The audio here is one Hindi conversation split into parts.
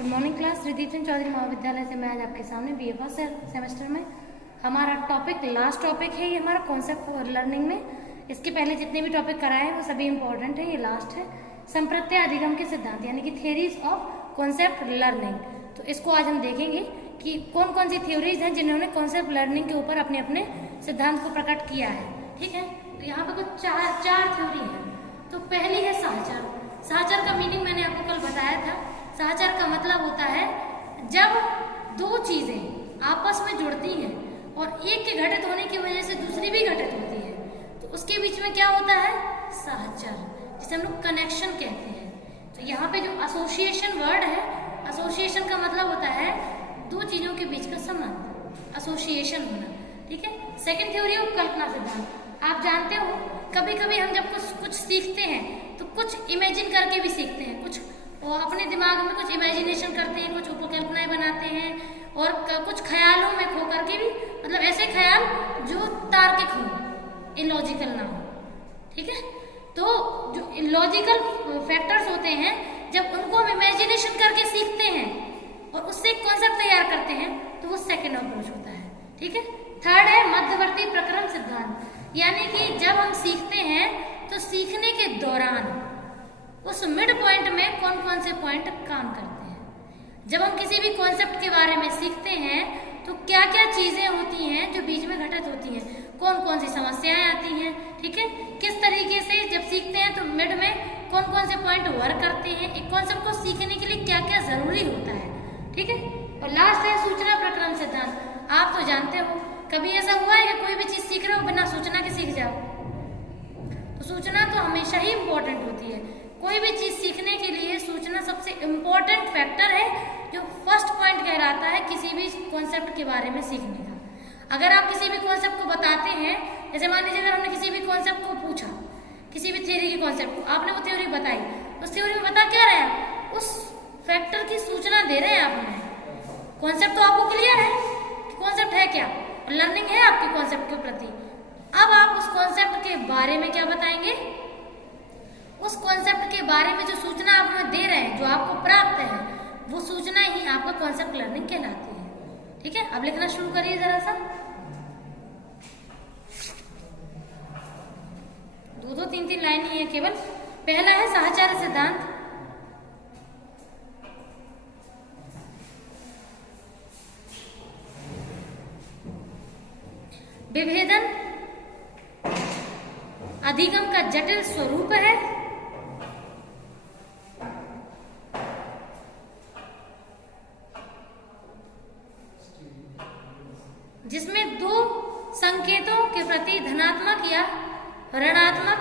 Good morning class. Ridip Chand Choudhury Mahavidyalaya से मैं आज आपके सामने बीए फर्स्ट सेमेस्टर में हमारा टॉपिक लास्ट टॉपिक है। ये हमारा कॉन्सेप्ट फॉर लर्निंग में इसके पहले जितने भी टॉपिक कराए हैं वो सभी इंपॉर्टेंट है, ये लास्ट है। संप्रत्यय अधिगम के सिद्धांत यानी कि थियरीज ऑफ कॉन्सेप्ट लर्निंग। तो इसको आज हम देखेंगे कि कौन कौन सी थ्योरीज हैं जिन्होंने कॉन्सेप्ट लर्निंग के ऊपर अपने अपने सिद्धांत को प्रकट किया है। ठीक है, तो यहाँ पे कुछ चार थ्योरी है। तो पहली है सहचर। सहचर का मीनिंग मैंने आपको कल बताया था। सहचर का मतलब होता है जब दो चीजें आपस में जुड़ती हैं और एक के घटित होने की वजह से दूसरी भी घटित होती है तो उसके बीच में क्या होता है, सहचर, जिसे हम लोग कनेक्शन कहते हैं। तो यहाँ पे जो एसोसिएशन वर्ड है, एसोसिएशन का मतलब होता है दो चीजों के बीच का संबंध, एसोसिएशन होना। ठीक है। सेकंड थ्योरी ऑफ कल्पना सिद्धांत। आप जानते हो कभी कभी हम जब कुछ सीखते हैं तो कुछ इमेजिन करके भी सीखते हैं, कुछ और अपने दिमाग में कुछ इमेजिनेशन करते हैं, कुछ उपकल्पनाएं बनाते हैं और कुछ ख्यालों में खो करके भी, मतलब ऐसे ख्याल जो तार्किक हो, इलॉजिकल ना हो। ठीक है। तो जो इलॉजिकल फैक्टर्स होते हैं जब उनको हम इमेजिनेशन करके सीखते हैं और उससे एक कॉन्सेप्ट तैयार करते हैं तो वो सेकेंड अप्रोच होता है। ठीक है। थर्ड है मध्यवर्ती प्रक्रम सिद्धांत, यानी कि जब हम सीखते हैं तो सीखने के दौरान उस मिड पॉइंट में कौन कौन से पॉइंट काम करते हैं। जब हम किसी भी कॉन्सेप्ट के बारे में सीखते हैं तो क्या क्या चीजें होती हैं जो बीच में घटित होती हैं, कौन कौन सी समस्याएं आती हैं। ठीक है। किस तरीके से जब सीखते हैं तो मिड में कौन कौन से पॉइंट वर्क करते हैं, एक कॉन्सेप्ट को सीखने के लिए क्या क्या जरूरी होता है। ठीक है। और लास्ट है सूचना प्रक्रम सिद्धांत। आप तो जानते हो, कभी ऐसा हुआ है कि कोई भी चीज सीख रहे हो बिना सूचना के सीख जाओ? तो सूचना तो हमेशा ही इम्पोर्टेंट होती है। कोई भी चीज सीखने के लिए सूचना सबसे इम्पोर्टेंट फैक्टर है, जो फर्स्ट पॉइंट कहलाता है किसी भी कॉन्सेप्ट के बारे में सीखने का। अगर आप किसी भी कॉन्सेप्ट को बताते हैं, जैसे मान लीजिए अगर हमने किसी भी कॉन्सेप्ट को पूछा, किसी भी थ्योरी के कॉन्सेप्ट को आपने वो थ्योरी बताई, उस थ्योरी में बता क्या रहे हैं, उस फैक्टर की सूचना दे रहे हैं आप हमें। कॉन्सेप्ट तो आपको क्लियर है कि कॉन्सेप्ट है क्या, और लर्निंग है आपके कॉन्सेप्ट के प्रति। अब आप उस कॉन्सेप्ट के बारे में क्या बताएंगे, उस कॉन्सेप्ट के बारे में जो सूचना आप हमें दे रहे हैं, जो आपको प्राप्त है, वो सूचना ही आपका कॉन्सेप्ट लर्निंग कहलाती है। ठीक है। अब लिखना शुरू करिए जरा सा। दो तीन लाइन ही है केवल। पहला है सहचर सिद्धांत। विभेदन अधिगम का जटिल स्वरूप है जिसमें दो संकेतों के प्रति धनात्मक या ऋणात्मक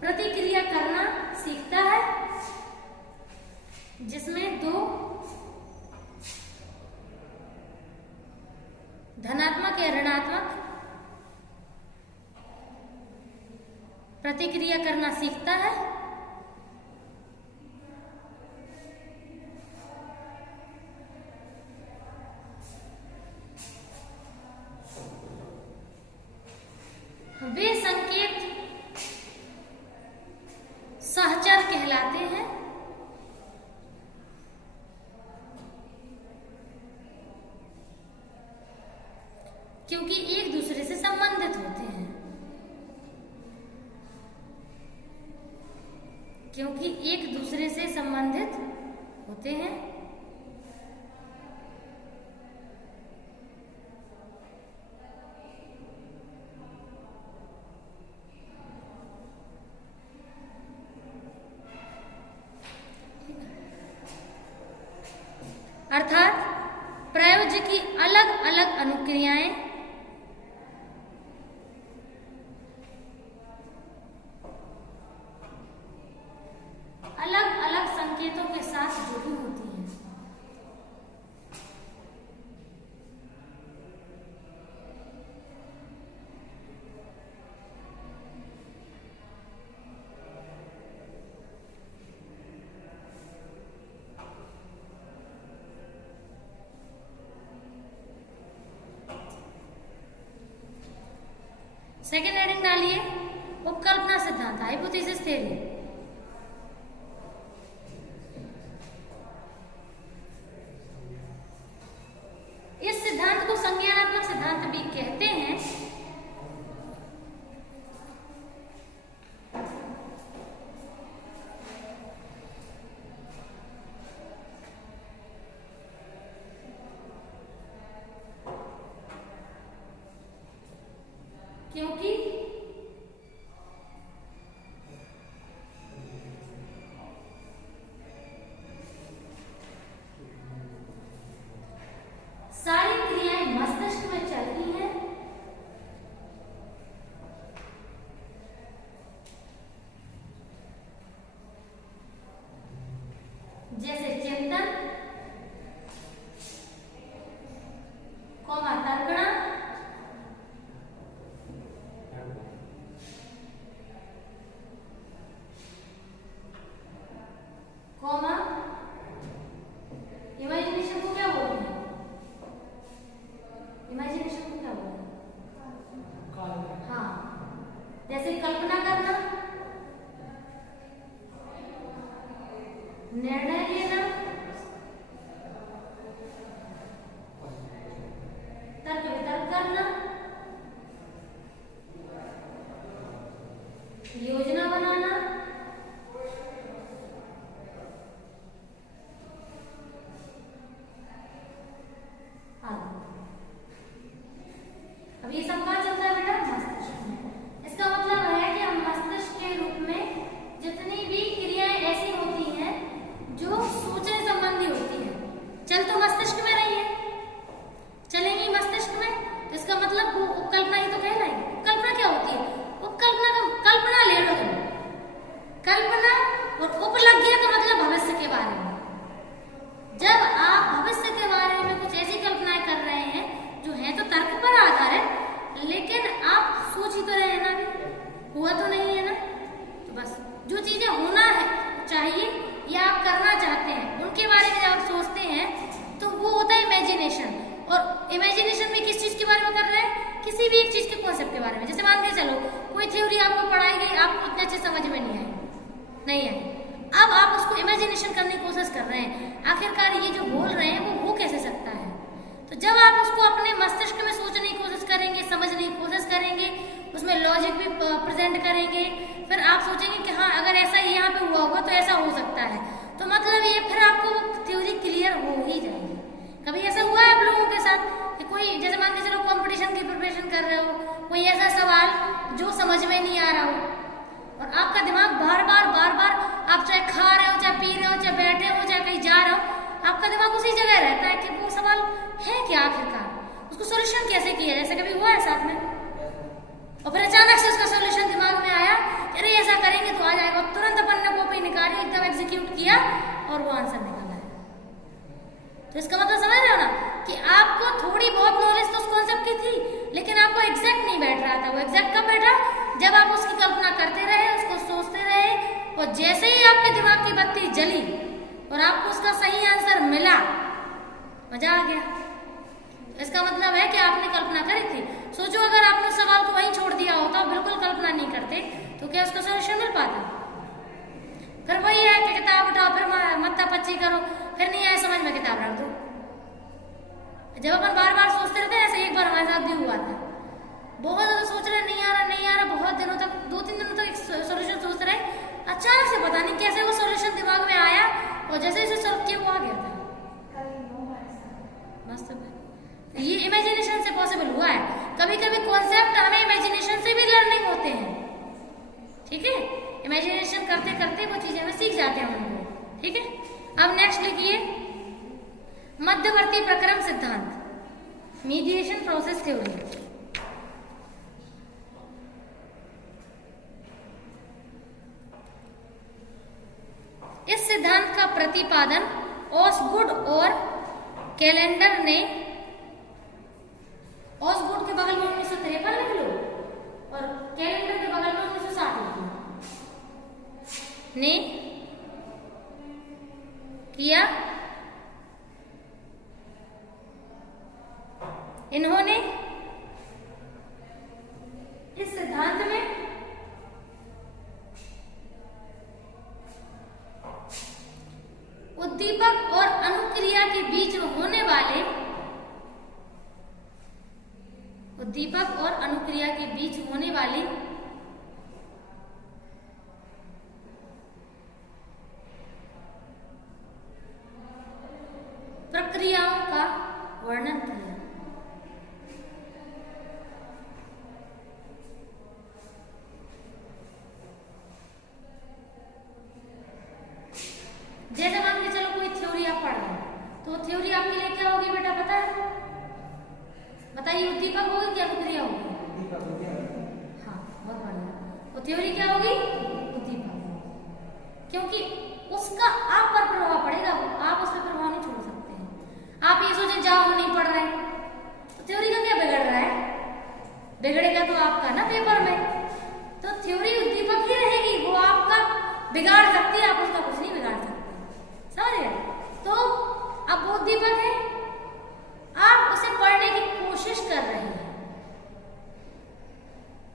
प्रतिक्रिया करना सीखता है, जिसमें दो धनात्मक या ऋणात्मक प्रतिक्रिया करना सीखता है। वे संकेत सहचर कहलाते हैं। क्योंकि एक दूसरे से संबंधित होते हैं, क्योंकि एक दूसरे से संबंधित होते हैं। अर्थात प्रयोज्य की अलग अलग अनुक्रियाएं अलग अलग संकेतों के साथ जुड़ी होती हैं। सेकेंड हेडिंग डालिए उपकल्पना सिद्धांत, हाइपोथेसिस थ्योरी। इस सिद्धांत को संज्ञानात्मक सिद्धांत भी कहते हैं। क्योंकि सारी क्रियाएं मस्तिष्क में चलती हैं, जैसे चिंतन, तर्कणा, इमेजिनेशन को क्या बोलते हैं? इमेजिनेशन को क्या बोलते हैं? हाँ, जैसे कल्पना करना, निर्णय लेना, तर्क वितर्क करना, योजना बनाना, अब ये सब कहाँ चल रहा है बेटा? मस्तिष्क में। इसका मतलब है कि हम मस्तिष्क के रूप में जितनी भी क्रियाएं ऐसी होती हैं जो सोचने संबंधी होती हैं, चल तो मस्तिष्क में रही है, चलेंगी मस्तिष्क में, तो इसका मतलब वो उपकल्पना ही तो कहलाएगी। उपकल्पना क्या होती है? उपकल्पना का कल्पना ले लो तुम, कल्पना और उपलब्धियां का मतलब भविष्य के बारे में। जब आप भविष्य के बारे में कुछ ऐसी कल्पनाएं कर रहे हैं जो है तो तर्क पर आधारित, लेकिन आप सोच ही तो रहे हैं ना, अभी हुआ तो नहीं है ना। तो बस जो चीजें होना है चाहिए या आप करना चाहते हैं उनके बारे में जब आप सोचते हैं तो वो होता है इमेजिनेशन। और इमेजिनेशन में किस चीज के बारे में कर रहे हैं? किसी भी एक चीज के कॉन्सेप्ट के बारे में। जैसे मान के चलो कोई थ्योरी आपको पढ़ाई गई, आपको उतने अच्छे समझ में नहीं आई, अब आप उसको इमेजिनेशन करने की कोशिश कर रहे हैं, आखिरकार ये जो बोल रहे हैं वो हो कैसे सकता है। तो जब आप उसको अपने मस्तिष्क में सोचने की कोशिश करेंगे, समझने की कोशिश करेंगे, उसमें लॉजिक भी प्रेजेंट करेंगे, फिर आप सोचेंगे कि हाँ अगर ऐसा यहाँ पे हुआ होगा तो ऐसा हो सकता है, तो मतलब ये फिर आपको थ्योरी क्लियर हो ही जाएगी। कभी ऐसा हुआ है आप लोगों के साथ कि कोई, जैसे मान के चलो कंपटीशन की प्रिपरेशन कर रहे हो, कोई ऐसा सवाल जो समझ में नहीं आ रहा हो और आपका दिमाग बार बार आप चाहे खा रहे हो, चाहे पी रहे हो, चाहे बैठे हो, चाहे कहीं जा रहे हो, आपका दिमाग उसी जगह रहता है कि वो सवाल है क्या, आखिरकार उसको सॉल्यूशन कैसे किया। जैसे कभी हुआ है साथ में, और फिर अचानक से उसका सॉल्यूशन दिमाग में आया, अरे ऐसा करेंगे तो आ जाएगा, तुरंत अपन ने कॉपी निकाली, एकदम एग्जीक्यूट किया और वो आंसर निकला है। तो इसका मतलब समझ रहे हो ना कि आपको थोड़ी बहुत नॉलेज तो उस कॉन्सेप्ट की थी, लेकिन आपको एग्जैक्ट नहीं बैठ रहा था। वो एग्जैक्ट कब बैठा? जब आप उसकी कल्पना करते रहे, उसको सोचते रहे, और जैसे ही आपके दिमाग की बत्ती जली और आपको उसका सही आंसर मिला, मजा आ गया। इसका मतलब है कि आपने कल्पना करी थी। सोचो अगर आपने सवाल को वहीं छोड़ दिया होता और बिल्कुल कल्पना नहीं करते तो क्या उसका सॉल्यूशन मिल पाता? फिर वही है कि किताब उठाओ, फिर मत्ता पच्ची करो, फिर नहीं आए समझ में किताब रख दो। जब अपन बार बार सोचते रहते हैं, ऐसे एक बार हमारे साथ भी हुआ था, बहुत ज्यादा सोच रहे नहीं आ रहा, बहुत दिनों तक, 2-3 दिनों तक एक सॉल्यूशन सोचते रहे, अचानक से पता नहीं कैसे वो सॉल्यूशन दिमाग में आया और जैसे जैसे सॉल्व किया वो आ गया था। मस्त। ये इमेजिनेशन से पॉसिबल हुआ है। कभी कभी कॉन्सेप्ट हमें इमेजिनेशन से भी लर्निंग होते हैं, ठीक है, इमेजिनेशन करते करते वो चीजें हमें सीख जाते हैं उनको, ठीक है। अब नेक्स्ट लिखिए मध्यवर्ती प्रक्रम सिद्धांत, मीडिएशन प्रोसेस थ्योरी। इस सिद्धांत का प्रतिपादन ऑसगुड और कैलेंडर ने, ऑसगुड के बगल में 1953 लिख लो और कैलेंडर के बगल में 1960 लिख लो, ने किया। इन्होंने इस सिद्धांत में होने वाली प्रक्रियाओं का वर्णन किया। जैसे मान के चलो कोई थ्योरी आप पढ़ रहे हो, तो थ्योरी आपके लिए क्या होगी बेटा, पता है? बताइए, उद्दीपक होगी क्या प्रक्रिया होगी? हाँ, बहुत बढ़िया। वो थ्योरी क्या होगी? उद्दीपक, क्योंकि उसका आप पर प्रभाव पड़ेगा, आप उस पर प्रभाव नहीं छोड़ सकते हैं। आप ये सोचें जाओ हम नहीं पढ़ रहे, तो थ्योरी का क्या बिगड़ रहा है? बिगड़ेगा तो आपका ना पेपर में। तो थ्योरी उद्दीपक ही रहेगी, वो आपका बिगाड़ सकती है, आप उसका कुछ नहीं बिगाड़ सकते। समझ गए? तो अब वो उद्दीपक है, आप उसे पढ़ने की कोशिश कर रहे हैं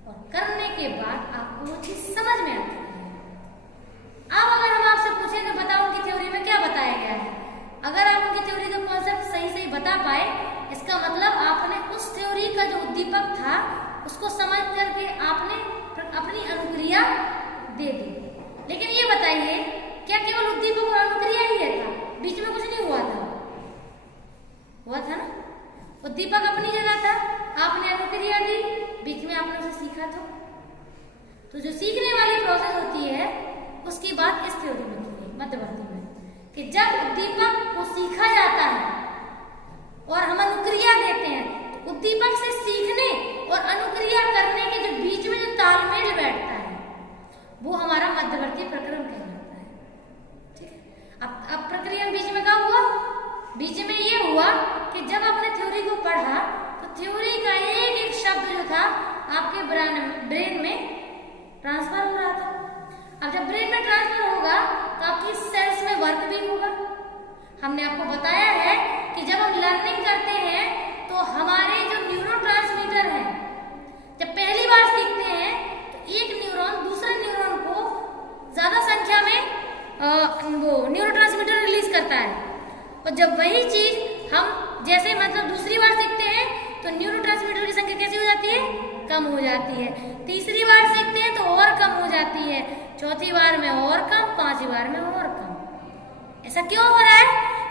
और करने के बाद आपको वो चीज समझ में आती है। अब अगर हम आपसे पूछें कि बताओ उनकी थ्योरी में क्या बताया गया है, अगर आप उनकी थ्योरी का कॉन्सेप्ट सही सही बता पाए, इसका मतलब आपने उस थ्योरी का जो उद्दीपक था उसको समझ करके आपने अपनी अनुक्रिया दे दी। लेकिन ये बताइए, क्या केवल उद्दीपक और अनुक्रिया ही है था? बीच में कुछ नहीं हुआ था? हुआ था ना? उद्दीपक अपनी जगह था, आपने अनुक्रिया दी, बीच में आपने उसे सीखा था। तो जो सीखने वाली प्रोसेस होती है उसकी बात इस थ्योरी में की गई, मध्यवर्ती में, कि जब उद्दीपक को सीखा जाता है और हम अनुक्रिया देते हैं, तो उद्दीपक से सीखने और अनुक्रिया करने के जो बीच में जो तालमेल बैठता है वो हमारा मध्यवर्ती प्रकरण कहलाता है। ठीक है? अब प्रक्रिया बीच में क्या हुआ? बीच में ये हुआ कि जब आपने थ्योरी को पढ़ा तो थ्योरी का एक एक शब्द जो था आपके ब्रेन में ट्रांसफर हो रहा था। अब जब ब्रेन में ट्रांसफर होगा तो आपकी सेल्स में वर्क भी होगा। हमने आपको बताया है कि जब हम लर्निंग करते हैं तो हमारे जो न्यूरोट्रांसमीटर हैं, जब पहली बार सीखते हैं तो एक न्यूरॉन दूसरे न्यूरॉन को ज्यादा संख्या में वो न्यूरोट्रांसमीटर रिलीज करता है, और जब वही चीज हम जैसे मतलब दूसरी बार सीखते हैं तो न्यूरोट्रांसमीटर की संख्या कैसी हो जाती है? कम हो जाती है। तीसरी बार सीखते हैं तो और कम हो जाती है, चौथी बार में और कम, पांचवी बार में और कम। ऐसा क्यों हो रहा है?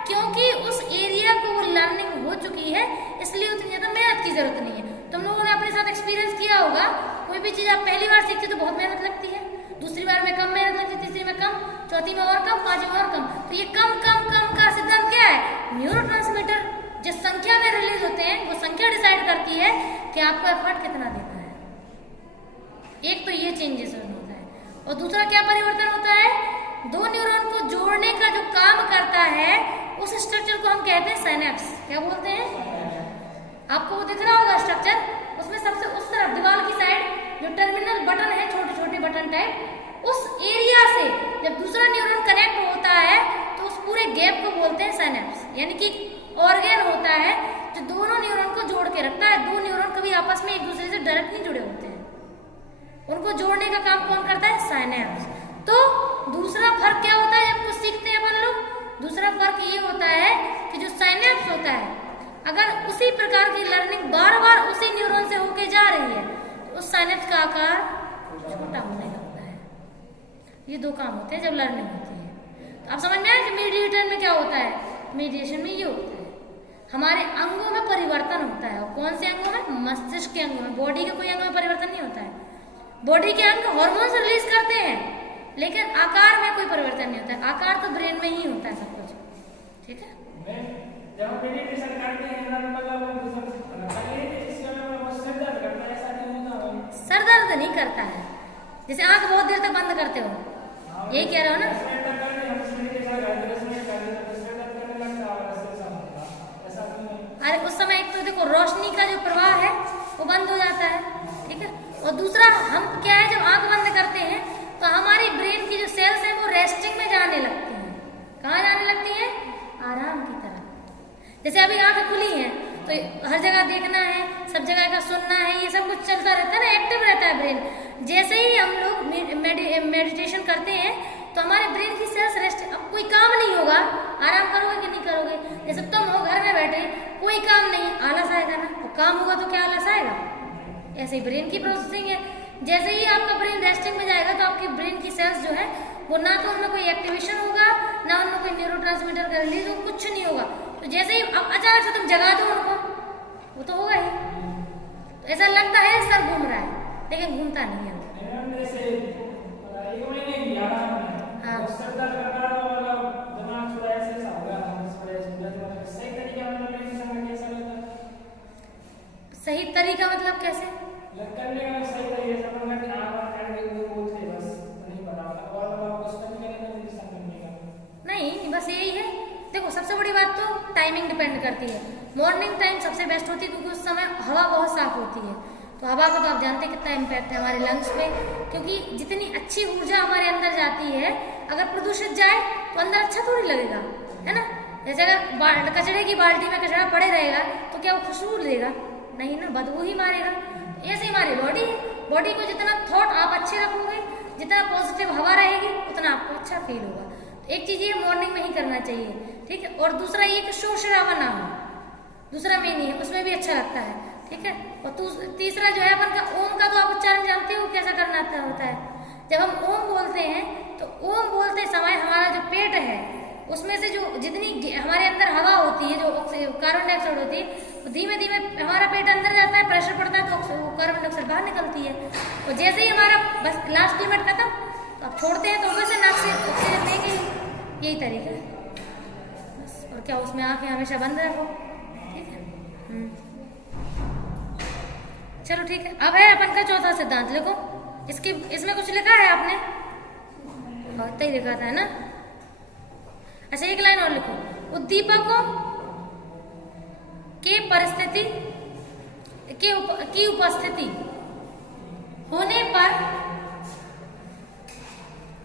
क्योंकि उस एरिया को वो लर्निंग हो चुकी है, इसलिए उतनी ज्यादा मेहनत की जरूरत नहीं है। तुम लोगों ने अपने साथ एक्सपीरियंस किया होगा, कोई भी चीज आप पहली बार सीखते तो बहुत मेहनत लगती है, दूसरी बार में कम मेहनत लगती है, तीसरी में कम, चौथी में और कम, पांचवी में और कम। तो ये कम कम कम का सिद्धांत क्या है? न्यूरोट्रांसमीटर जिस संख्या में रिलीज होते हैं वो संख्या डिसाइड करती है कि आपको एफर्ट कितना देना है। एक तो ये चेंजेस होता है, और दूसरा क्या परिवर्तन होता है? दो न्यूरॉन को जोड़ने का जो काम करता है उस स्ट्रक्चर को हम कहते हैं साइनेप्स। क्या बोलते हैं? आपको वो दिख रहा होगा स्ट्रक्चर, उसमें सबसे उस तरफ दीवार की साइड जो टर्मिनल बटन है, छोटे छोटे बटन टाइप, उस एरिया से जब दूसरा न्यूरॉन कनेक्ट होता है तो उस पूरे गैप को बोलते हैं साइनेप्स। यानी कि ऑर्गन होता है जो दोनों न्यूरॉन को जोड़ के रखता है। दो न्यूरॉन कभी आपस में एक दूसरे से डायरेक्ट नहीं जुड़े होते हैं, उनको जोड़ने का काम कौन करता है? साइनेप्स। तो दूसरा फर्क क्या होता है जब कुछ सीखते हैं अपन लोग? दूसरा फर्क ये होता है कि जो साइनेप्स होता है, अगर उसी प्रकार की लर्निंग बार बार उसी न्यूरॉन से होके जा रही है तो उस साइनेप्स का आकार छोटा होने लगता है। ये दो काम होते हैं जब लर्निंग होती है। तो आप समझ में आए कि मीडिएटर में क्या होता है? मीडिएशन में ये होता है, हमारे अंगों में परिवर्तन होता है। और कौन से अंगों में? मस्तिष्क के अंगों में। बॉडी के कोई अंग में परिवर्तन नहीं होता है। बॉडी के अंग हार्मोन्स रिलीज करते हैं, लेकिन आकार में कोई परिवर्तन नहीं होता है। आकार तो ब्रेन में ही होता है सब कुछ। ठीक है? जब मेडिटेशन करते हैं सर दर्द नहीं करता है, जैसे आंख बहुत देर तक बंद करते हो, यही कह रहे हो ना? अरे उस समय एक तो देखो रोशनी का जो प्रवाह है वो बंद हो जाता है। ठीक है? और दूसरा हम क्या है, जब आंख बंद करते हैं तो हमारी ब्रेन की जो सेल्स हैं वो रेस्टिंग में जाने लगती हैं। कहाँ जाने लगती हैं? आराम की तरफ। जैसे अभी आंख खुली है तो हर जगह देखना है, सब जगह का सुनना है, ये सब कुछ चलता रहता है ना, एक्टिव रहता है ब्रेन। जैसे ही हम लोग मेडिटेशन करते हैं तो हमारे ब्रेन की सेल्स रेस्ट, अब कोई काम नहीं होगा, आराम करोगे कि नहीं करोगे? जैसे तुम हो घर में बैठे, कोई काम नहीं, आलस आएगा ना? और काम होगा तो क्या आलस आएगा? ऐसे ही ब्रेन की प्रोसेसिंग है। जैसे ही आपका ब्रेन रेस्टिंग में जाएगा तो आपकी ब्रेन की सेल्स जो है वो ना तो उनमें कोई एक्टिवेशन होगा, ना उनमें कोई न्यूरोट्रांसमीटर का रिलीज हो, कुछ नहीं होगा। तो जैसे ही अब अचानक से तुम जगा दो उनको, वो तो होगा ही। तो ऐसा लगता है सर घूम रहा है, लेकिन घूमता नहीं है। हाँ सही तरीका मतलब कैसे? नहीं बस यही है। देखो सबसे बड़ी बात तो टाइमिंग डिपेंड करती है। मॉर्निंग टाइम सबसे बेस्ट होती है क्योंकि उस समय हवा बहुत साफ होती है। तो हवा का तो आप जानते हैं कितना इम्पैक्ट है हमारे लंग्स पे, क्योंकि जितनी अच्छी ऊर्जा हमारे अंदर जाती है, अगर प्रदूषित जाए तो अंदर अच्छा थोड़ी लगेगा, है ना। जैसे अगर कचड़े की बाल्टी में कचड़ा पड़े रहेगा तो क्या वो खुशबू देगा? नहीं ना, बदबू ही मारेगा। ऐसे हमारी बॉडी है, बॉडी को जितना थॉट आप अच्छे रखोगे, जितना पॉजिटिव हवा रहेगी, उतना आपको अच्छा फील होगा। तो एक चीज ये मॉर्निंग में ही करना चाहिए, ठीक है। और दूसरा ये कि शोर शराबा ना हो, दूसरा मेन ही है, उसमें भी अच्छा लगता है, ठीक है। और तीसरा जो है अपन का ओम का तो आप उच्चारण जानते हो कैसा करना होता है। जब हम ओम बोलते हैं तो ओम बोलते समय हमारा जो पेट है उसमें से जो जितनी हमारे अंदर हवा होती है, जो कार्बन डाइऑक्साइड होती है, तो धीमे धीमे हमारा पेट अंदर जाता है, प्रेशर पड़ता है तो कार्बन डाइऑक्साइड बाहर निकलती है। और जैसे ही हमारा बस लास्ट लिमिट खत्म तो आप छोड़ते हैं, तो वैसे नाक से ऑक्सीजन देंगे। यही तरीका है बस। और क्या, उसमें आंखें हमेशा बंद रखो, ठीक है। चलो ठीक है। अब है अपन का चौथा सिद्धांत, लिखो। इसमें कुछ लिखा है आपने? इतना ही लिखा था, है ना। अच्छा एक लाइन और लिखो। उद्दीपकों के परिस्थिति की उपस्थिति होने पर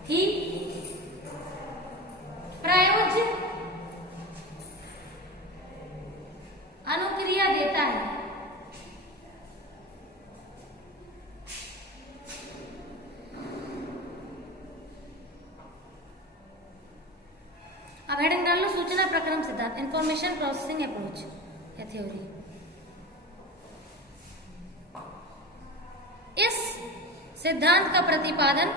ही प्रायोज्य अनुक्रिया देता है। अब हेडिंग डाल लो, सूचना प्रक्रम सिद्धांत, इंफॉर्मेशन प्रोसेसिंग अप्रोच या थ्योरी। इस सिद्धांत का प्रतिपादन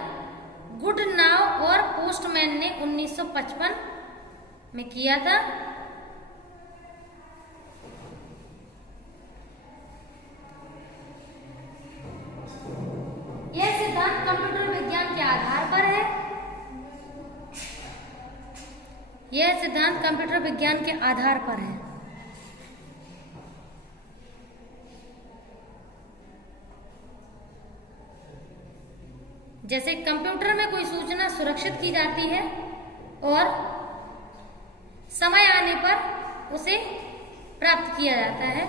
गुडनाव और पोस्टमैन ने 1955 में किया था। यह सिद्धांत कंप्यूटर विज्ञान के आधार पर है। यह सिद्धांत कंप्यूटर विज्ञान के आधार पर है। जैसे कंप्यूटर में कोई सूचना सुरक्षित की जाती है और समय आने पर उसे प्राप्त किया जाता है,